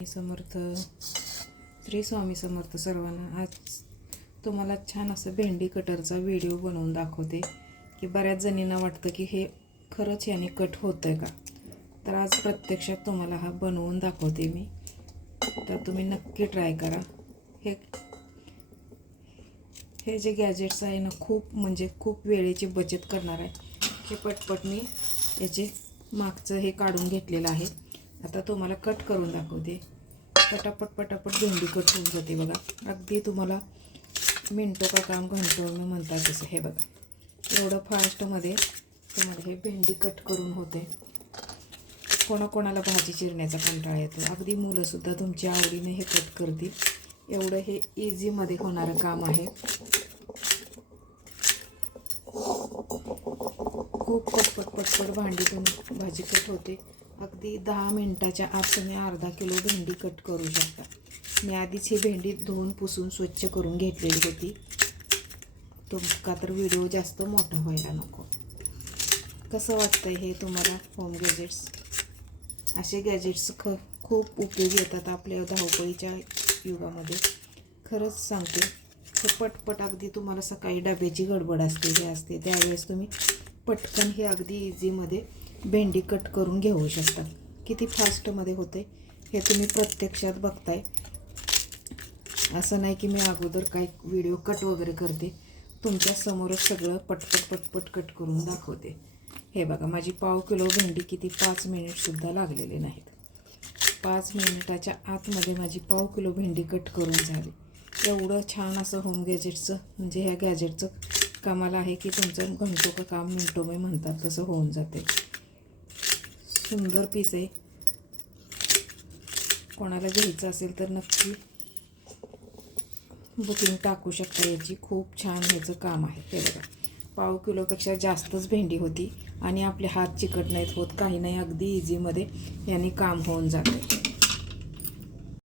समर्थ श्री स्वामी समर्थ सर्वांना। आज तुम्हाला छान असं भेंडी कटरचा व्हिडिओ बनवून दाखवते की बऱ्याच जणींना वाटतं की हे खरंच याने कट होतं आहे का, तर आज प्रत्यक्षात तुम्हाला हा बनवून दाखवते मी, तर तुम्ही नक्की ट्राय करा। हे जे गॅजेट्स आहे ना, खूप वेळेची बचत करणार आहे। हे पटपट मी याचे मागचं हे काढून घेतलेलं आहे। आता तुम्हाला कट करून दाखवते। पटापट भेंडी कट होऊन जाते बघा। अगदी तुम्हाला मिनटो का काम घंटो में म्हणतात तसं। हे बघा, एवढं फास्टमध्ये तुम्हाला हे भेंडी कट करून होते। कोणाकोणाला भाजी चिरण्याचा कंटाळा येतो, अगदी मुलंसुद्धा तुमच्या आवडीने हे कट करतील। एवढं हे इझीमध्ये होणारं काम आहे। खूप पटपट भांडीतून भाजी कट होते। अगदी 10 मिनिटाच्या आत तुम्ही अर्धा किलो भेंडी कट करू शकता। मी आधीच ही भेंडी धुवून पुसून स्वच्छ करून घेतलेली होती, तुमका तर व्हिडिओ जास्त मोठा व्हायला नको। कसं वाटतंय हे तुम्हाला होम गॅजेट्स? असे गॅजेट्स खूप उपयोगी येतात आपल्या धावपळीच्या युगामध्ये। खरंच सांगते, हे पटपट अगदी तुम्हाला सकाळी डब्याची गडबड असते, हे असते त्यावेळेस तुम्ही पटकन हे अगदी इझीमध्ये भेंडी कट करून घेऊ शकता। किती फास्टमध्ये होते हे तुम्ही प्रत्यक्षात बघताय। असं नाही की मी अगोदर काही व्हिडिओ कट वगैरे करते, तुमच्या समोरच सगळं पटपट कट करून दाखवते। हे बघा, माझी पाव किलो भेंडी किती 5 मिनिटसुद्धा लागलेले नाहीत। 5 मिनिटाच्या आतमध्ये माझी पाव किलो भेंडी कट करून झाली। एवढं छान असं होम गॅजेटचं म्हणजे ह्या गॅजेटचं कामाला आहे की तुमचं घंटो का काम मिनटो में म्हणतात तसं होऊन जाते। सुंदर पीस आहे, कोणाला घ्यायचं असेल तर नक्की बुकिंग टाकू शकता याची। खूप छान ह्याचं काम आहे। हे बघा, पाव किलोपेक्षा जास्तच भेंडी होती आणि आपले हात चिकट नाहीत होत, काही नाही, अगदी इझीमध्ये याने काम होऊन जाते।